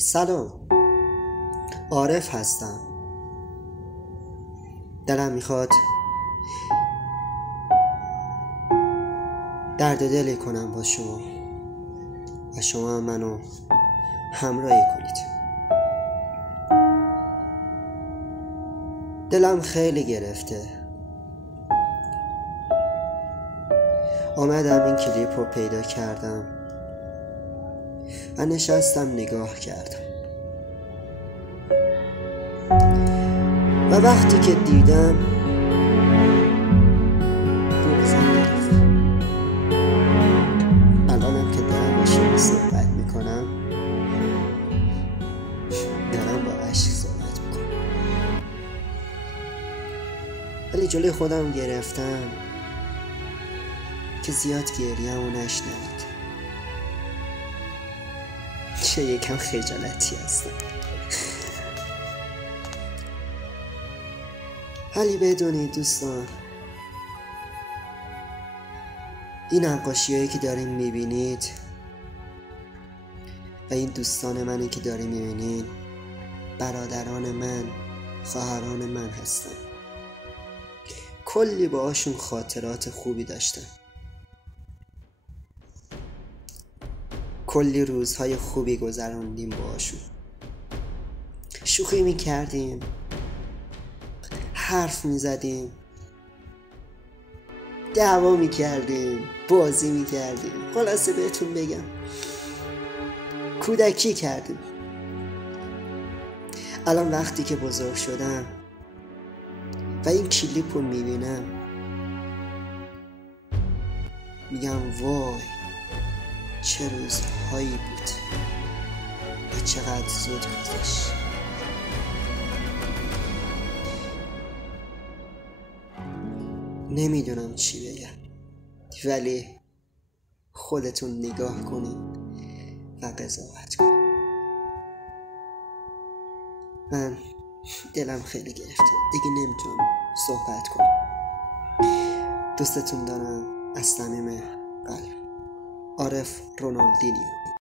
سلام، عارف هستم. دلم میخواد درد دلی کنم با شما و شما هم منو همراهی کنید. دلم خیلی گرفته. آمدم این کلیپ رو پیدا کردم و نشستم نگاه کردم و وقتی که دیدم بغضم گرفت. الانم که دارم با شما صحبت میکنم دارم با اشک صحبت میکنم، ولی جلوی خودم گرفتم که زیاد گریه‌مو نشنوید. چه یکم خجالتی هستم، ولی بدونید دوستان، این نقاشی‌هایی که دارین میبینید و این دوستان منی که دارین میبینید برادران من، خواهران من هستن. کلی باهاشون خاطرات خوبی داشتم، کلی روزهای خوبی گذروندیم باهاشون، شوخی میکردیم، حرف میزدیم، دعوا میکردیم، بازی میکردیم، خلاصه بهتون بگم کودکی کردیم. الان وقتی که بزرگ شدم و این کلیپ رو میبینم میگم وای چه روزهایی بود و چقدر زود گذشت. نمیدونم چی بگم، ولی خودتون نگاه کنین و قضاوت کنین. من دلم خیلی گرفته، دیگه نمیتونم صحبت کنم. دوستتون دارم از صمیم قلب. عارف رونالدینیو.